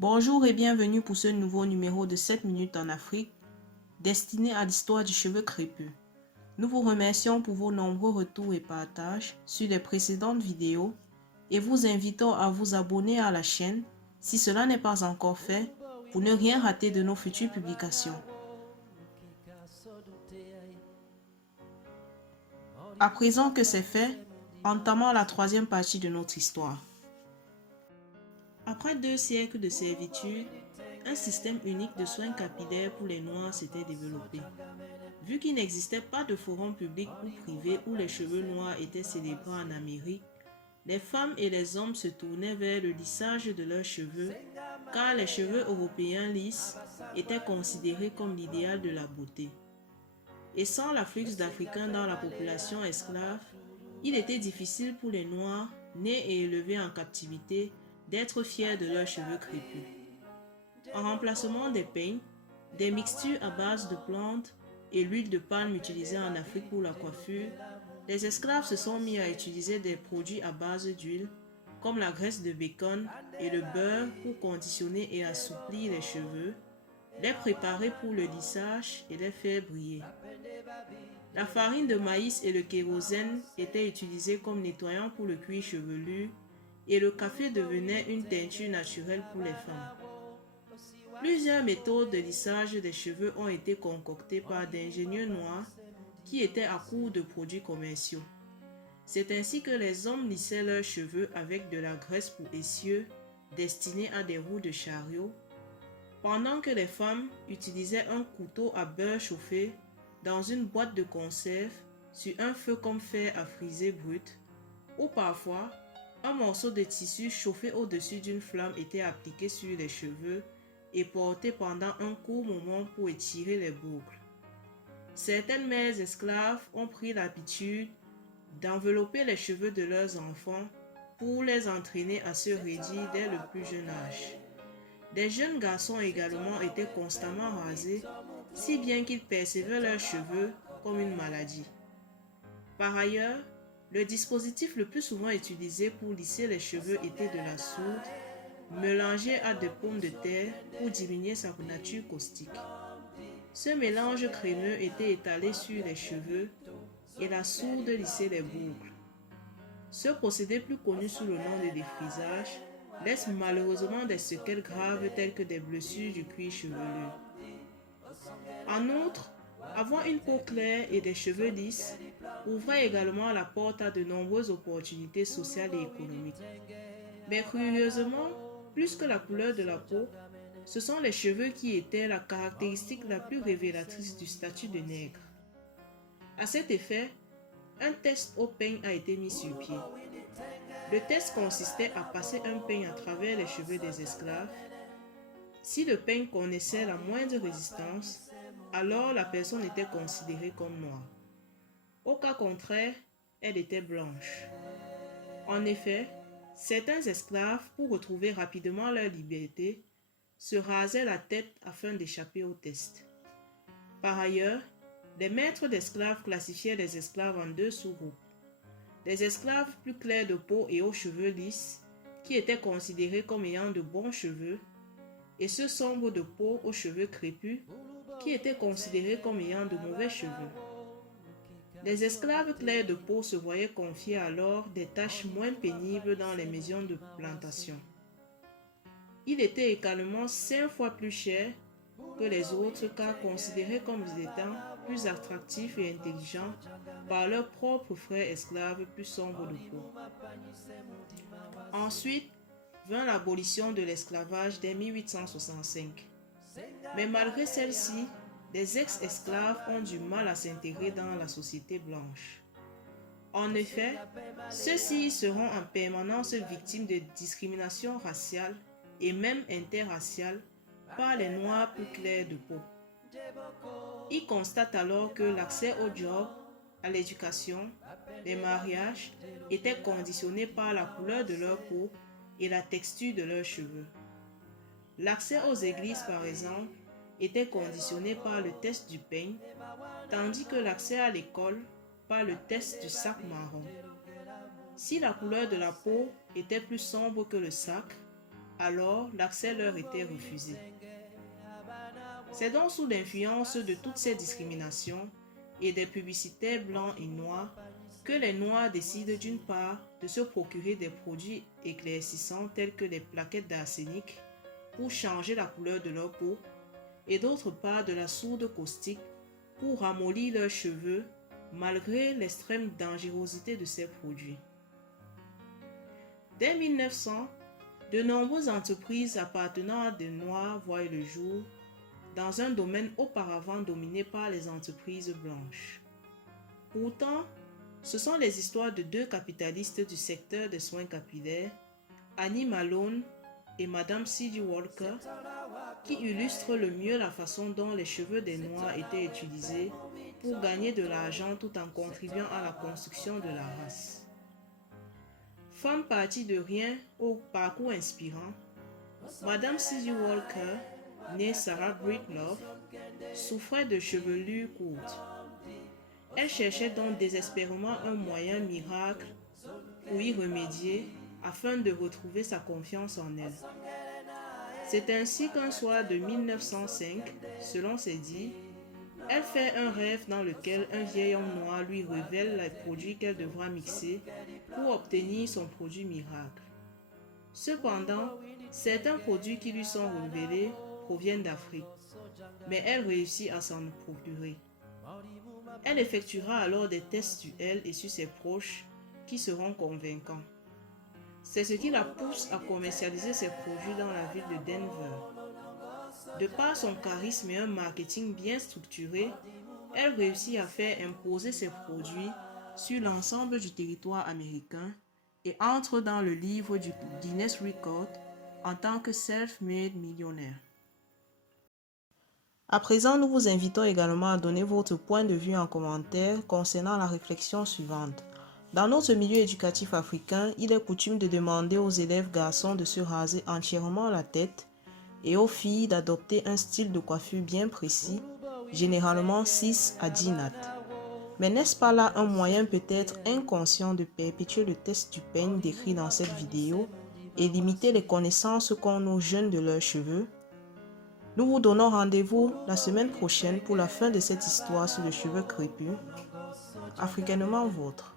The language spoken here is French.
Bonjour et bienvenue pour ce nouveau numéro de 7 minutes en Afrique, destiné à l'histoire du cheveu crépus. Nous vous remercions pour vos nombreux retours et partages sur les précédentes vidéos et vous invitons à vous abonner à la chaîne si cela n'est pas encore fait pour ne rien rater de nos futures publications. À présent que c'est fait, entamons la troisième partie de notre histoire. Après 2 siècles de servitude, un système unique de soins capillaires pour les Noirs s'était développé. Vu qu'il n'existait pas de forum public ou privé où les cheveux noirs étaient célébrés en Amérique, les femmes et les hommes se tournaient vers le lissage de leurs cheveux, car les cheveux européens lisses étaient considérés comme l'idéal de la beauté. Et sans l'afflux d'Africains dans la population esclave, il était difficile pour les Noirs, nés et élevés en captivité, d'être fiers de leurs cheveux crépus. En remplacement des peignes, des mixtures à base de plantes et l'huile de palme utilisée en Afrique pour la coiffure, les esclaves se sont mis à utiliser des produits à base d'huile, comme la graisse de bacon et le beurre pour conditionner et assouplir les cheveux, les préparer pour le lissage et les faire briller. La farine de maïs et le kérosène étaient utilisés comme nettoyants pour le cuir chevelu et le café devenait une teinture naturelle pour les femmes. Plusieurs méthodes de lissage des cheveux ont été concoctées par d'ingénieux noirs qui étaient à court de produits commerciaux. C'est ainsi que les hommes lissaient leurs cheveux avec de la graisse pour essieux destinée à des roues de chariot, pendant que les femmes utilisaient un couteau à beurre chauffé dans une boîte de conserve sur un feu comme fer à friser brut, ou parfois un morceau de tissu chauffé au-dessus d'une flamme était appliqué sur les cheveux et porté pendant un court moment pour étirer les boucles. Certaines mères esclaves ont pris l'habitude d'envelopper les cheveux de leurs enfants pour les entraîner à se raidir dès le plus jeune âge. Des jeunes garçons également étaient constamment rasés, si bien qu'ils percevaient leurs cheveux comme une maladie. Par ailleurs, le dispositif le plus souvent utilisé pour lisser les cheveux était de la soude, mélangée à des pommes de terre pour diminuer sa nature caustique. Ce mélange crémeux était étalé sur les cheveux et la soude lissait les boucles. Ce procédé, plus connu sous le nom de défrisage, laisse malheureusement des séquelles graves telles que des blessures du cuir chevelu. En outre, avoir une peau claire et des cheveux lisses ouvrait également la porte à de nombreuses opportunités sociales et économiques. Mais curieusement, plus que la couleur de la peau, ce sont les cheveux qui étaient la caractéristique la plus révélatrice du statut de nègre. À cet effet, un test au peigne a été mis sur pied. Le test consistait à passer un peigne à travers les cheveux des esclaves. Si le peigne connaissait la moindre résistance, alors la personne était considérée comme noire. Au cas contraire, elle était blanche. En effet, certains esclaves, pour retrouver rapidement leur liberté, se rasaient la tête afin d'échapper au test. Par ailleurs, les maîtres d'esclaves classifiaient les esclaves en 2 sous-groupes. Les esclaves plus clairs de peau et aux cheveux lisses, qui étaient considérés comme ayant de bons cheveux, et ceux sombres de peau aux cheveux crépus, qui étaient considérés comme ayant de mauvais cheveux. Les esclaves clairs de peau se voyaient confier alors des tâches moins pénibles dans les maisons de plantation. Ils étaient également 5 fois plus chers que les autres car considérés comme étant plus attractifs et intelligents par leurs propres frères esclaves plus sombres de peau. Ensuite vint l'abolition de l'esclavage dès 1865. Mais malgré celle-ci, les ex-esclaves ont du mal à s'intégrer dans la société blanche. En effet, ceux-ci seront en permanence victimes de discrimination raciale et même interraciale par les noirs plus clairs de peau. Ils constatent alors que l'accès au job, à l'éducation, les mariages étaient conditionnés par la couleur de leur peau et la texture de leurs cheveux. L'accès aux églises, par exemple, était conditionné par le test du peigne, tandis que l'accès à l'école par le test du sac marron. Si la couleur de la peau était plus sombre que le sac, alors l'accès leur était refusé. C'est donc sous l'influence de toutes ces discriminations et des publicitaires blancs et noirs que les Noirs décident d'une part de se procurer des produits éclaircissants tels que les plaquettes d'arsenic pour changer la couleur de leur peau et d'autre part de la soude caustique pour ramollir leurs cheveux malgré l'extrême dangerosité de ces produits. Dès 1900, de nombreuses entreprises appartenant à des Noirs voient le jour dans un domaine auparavant dominé par les entreprises blanches. Pourtant, ce sont les histoires de deux capitalistes du secteur des soins capillaires, Annie Malone et Madame C.G. Walker, qui illustrent le mieux la façon dont les cheveux des Noirs étaient utilisés pour gagner de l'argent tout en contribuant à la construction de la race. Femme partie de rien au parcours inspirant, Madame C.G. Walker, née Sarah Breedlove, souffrait de chevelure courte. Elle cherchait donc désespérément un moyen miracle pour y remédier afin de retrouver sa confiance en elle. C'est ainsi qu'un soir de 1905, selon ses dires, elle fait un rêve dans lequel un vieil homme noir lui révèle les produits qu'elle devra mixer pour obtenir son produit miracle. Cependant, certains produits qui lui sont révélés proviennent d'Afrique, mais elle réussit à s'en procurer. Elle effectuera alors des tests sur elle et sur ses proches qui seront convaincants. C'est ce qui la pousse à commercialiser ses produits dans la ville de Denver. De par son charisme et un marketing bien structuré, elle réussit à faire imposer ses produits sur l'ensemble du territoire américain et entre dans le livre du Guinness Record en tant que self-made millionnaire. À présent, nous vous invitons également à donner votre point de vue en commentaire concernant la réflexion suivante. Dans notre milieu éducatif africain, il est coutume de demander aux élèves garçons de se raser entièrement la tête et aux filles d'adopter un style de coiffure bien précis, généralement 6 à 10 nattes. Mais n'est-ce pas là un moyen peut-être inconscient de perpétuer le test du peigne décrit dans cette vidéo et limiter les connaissances qu'ont nos jeunes de leurs cheveux? Nous vous donnons rendez-vous la semaine prochaine pour la fin de cette histoire sur les cheveux crépus, africainement vôtre.